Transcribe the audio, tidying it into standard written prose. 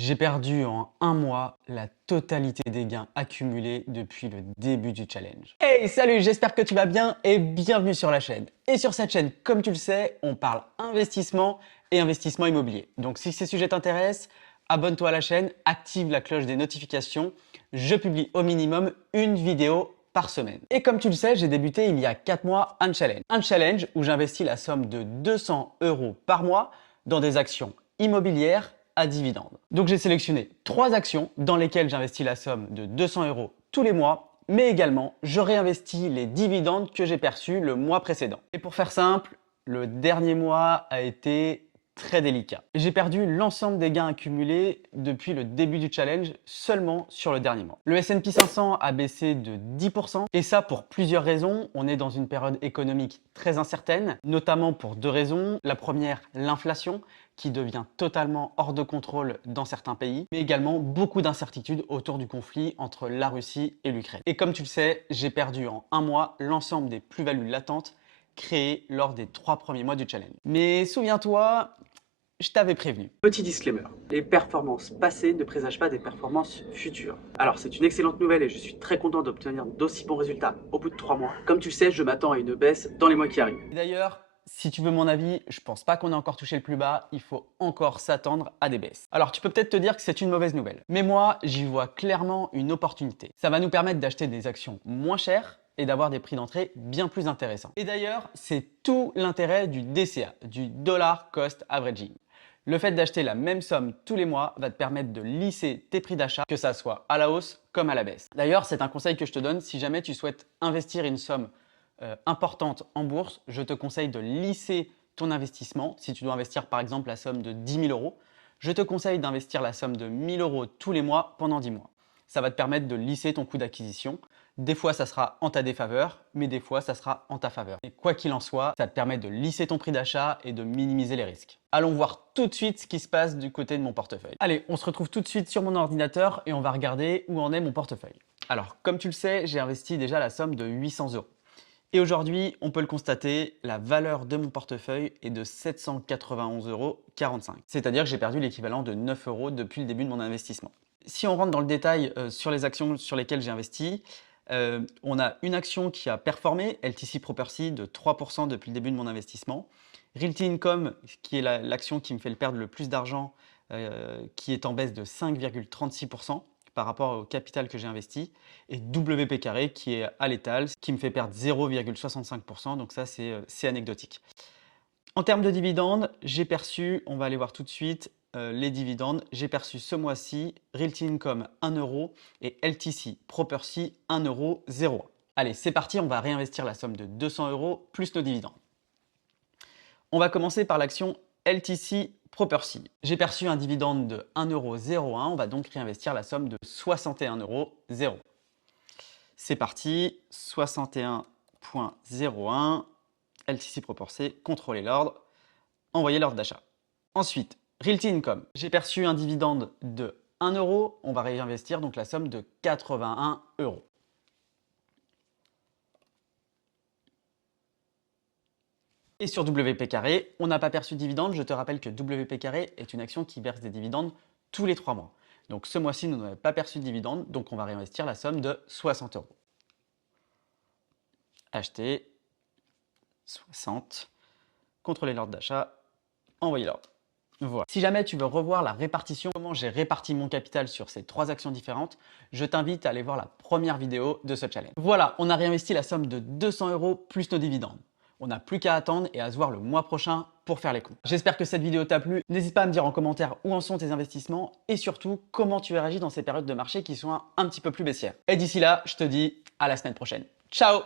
J'ai perdu en un mois la totalité des gains accumulés depuis le début du challenge. Hey, salut, j'espère que tu vas bien et bienvenue sur la chaîne. Et sur cette chaîne, comme tu le sais, on parle investissement et investissement immobilier. Donc si ces sujets t'intéressent, abonne-toi à la chaîne, active la cloche des notifications. Je publie au minimum une vidéo par semaine. Et comme tu le sais, j'ai débuté il y a 4 mois un challenge. Un challenge où j'investis la somme de 200 € par mois dans des actions immobilières à dividendes. Donc j'ai sélectionné 3 actions dans lesquelles j'investis la somme de 200 € tous les mois, mais également je réinvestis les dividendes que j'ai perçus le mois précédent. Et pour faire simple, le dernier mois a été très délicat. J'ai perdu l'ensemble des gains accumulés depuis le début du challenge seulement sur le dernier mois. Le S&P 500 a baissé de 10% et ça pour plusieurs raisons. On est dans une période économique très incertaine, notamment pour 2 raisons. La première, l'inflation qui devient totalement hors de contrôle dans certains pays, mais également beaucoup d'incertitudes autour du conflit entre la Russie et l'Ukraine. Et comme tu le sais, j'ai perdu en un mois l'ensemble des plus-values latentes créées lors des 3 premiers mois du challenge. Mais souviens-toi, je t'avais prévenu. Petit disclaimer, les performances passées ne présagent pas des performances futures. Alors c'est une excellente nouvelle et je suis très content d'obtenir d'aussi bons résultats au bout de 3 mois. Comme tu le sais, je m'attends à une baisse dans les mois qui arrivent. D'ailleurs, si tu veux mon avis, je pense pas qu'on ait encore touché le plus bas, il faut encore s'attendre à des baisses. Alors tu peux peut-être te dire que c'est une mauvaise nouvelle, mais moi j'y vois clairement une opportunité. Ça va nous permettre d'acheter des actions moins chères et d'avoir des prix d'entrée bien plus intéressants. Et d'ailleurs, c'est tout l'intérêt du DCA, du Dollar Cost Averaging. Le fait d'acheter la même somme tous les mois va te permettre de lisser tes prix d'achat, que ça soit à la hausse comme à la baisse. D'ailleurs, c'est un conseil que je te donne si jamais tu souhaites investir une somme importante en bourse, je te conseille de lisser ton investissement. Si tu dois investir par exemple la somme de 10 000 €, je te conseille d'investir la somme de 1 000 € tous les mois pendant 10 mois. Ça va te permettre de lisser ton coût d'acquisition. Des fois, ça sera en ta défaveur, mais des fois, ça sera en ta faveur. Et quoi qu'il en soit, ça te permet de lisser ton prix d'achat et de minimiser les risques. Allons voir tout de suite ce qui se passe du côté de mon portefeuille. Allez, on se retrouve tout de suite sur mon ordinateur et on va regarder où en est mon portefeuille. Alors, comme tu le sais, j'ai investi déjà la somme de 800 €. Et aujourd'hui, on peut le constater, la valeur de mon portefeuille est de 791,45 €. C'est-à-dire que j'ai perdu l'équivalent de 9 € depuis le début de mon investissement. Si on rentre dans le détail sur les actions sur lesquelles j'ai investi, on a une action qui a performé, LTC Property, de 3% depuis le début de mon investissement. Realty Income, qui est l'action qui me fait perdre le plus d'argent, qui est en baisse de 5,36% par rapport au capital que j'ai investi. Et WP Carré, qui est à l'étal, qui me fait perdre 0,65%. Donc ça, c'est anecdotique. En termes de dividendes, j'ai perçu, on va aller voir tout de suite, les dividendes. J'ai perçu ce mois-ci Realty Income 1 € et LTC Property 1,01 €. Allez, c'est parti, on va réinvestir la somme de 200 € plus nos dividendes. On va commencer par l'action LTC Property. J'ai perçu un dividende de 1,01 €, on va donc réinvestir la somme de 61,0 €. C'est parti, 61,01 €, LTC Property, contrôler l'ordre, envoyer l'ordre d'achat. Ensuite, Realty Income, j'ai perçu un dividende de 1 €, on va réinvestir donc la somme de 81 €. Et sur WP Carré, on n'a pas perçu de dividende. Je te rappelle que WP Carré est une action qui verse des dividendes tous les 3 mois. Donc ce mois-ci, nous n'avons pas perçu de dividende, donc on va réinvestir la somme de 60 €. Acheter, 60, contrôler l'ordre d'achat, envoyer l'ordre. Voilà. Si jamais tu veux revoir la répartition, comment j'ai réparti mon capital sur ces 3 actions différentes, je t'invite à aller voir la première vidéo de ce challenge. Voilà, on a réinvesti la somme de 200 € plus nos dividendes. On n'a plus qu'à attendre et à se voir le mois prochain pour faire les comptes. J'espère que cette vidéo t'a plu. N'hésite pas à me dire en commentaire où en sont tes investissements et surtout comment tu réagis dans ces périodes de marché qui sont un petit peu plus baissières. Et d'ici là, je te dis à la semaine prochaine. Ciao!